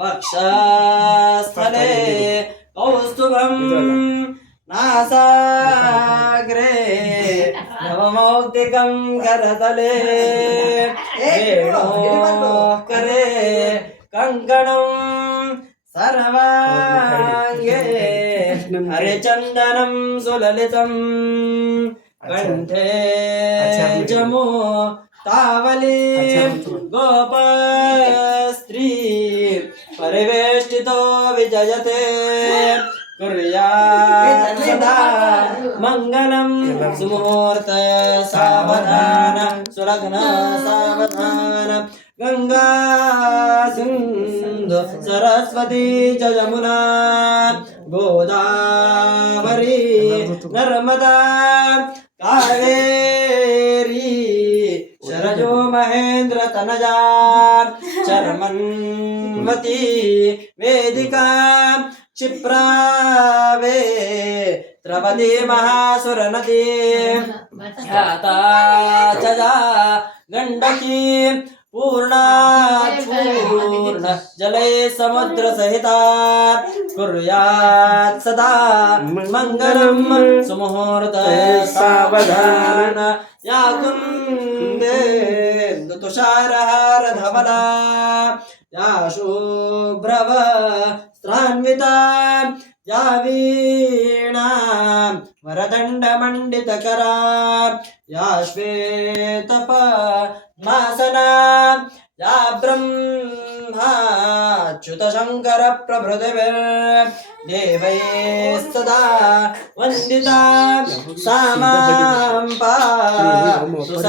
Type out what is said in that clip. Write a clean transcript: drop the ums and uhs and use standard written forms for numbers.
वक्षस्थले कौस्तुभं नासाग्रे नवमौक्तिकं करतले वेणोकरे कङ्कणं सर्वाङ्गे हरिचन्दनं सुललितं कंठे जमो तावली गोपस्त्री परिवेष्टितो विजयते कुर्यात् सदा मंगलम सुमुहूर्त सावधान सुलग्न सावधान गंगा सिंधु सरस्वती च यमुना गोदावरी नर्मदा कावेरी शरजो महेंद्र तनजा चरमन्वती वेदिका क्षिप्रावे द्रवती महासुर नदी ख्याता चजा गंडकी पूर्णा पूर्ण जले समुद्र सहिता कुर्यात् सदा मंगलम सुमुहूर्त सावधान या कुंदे तुषारहार धवला या शुभ्रव स्त्रान्विता या वीणा वरदंड मंडितकरा या श्वेतप मासना या ब्रह्माच्युत शंकर प्रभृतिर्देवैस्तदा वंदिता सा मां पातु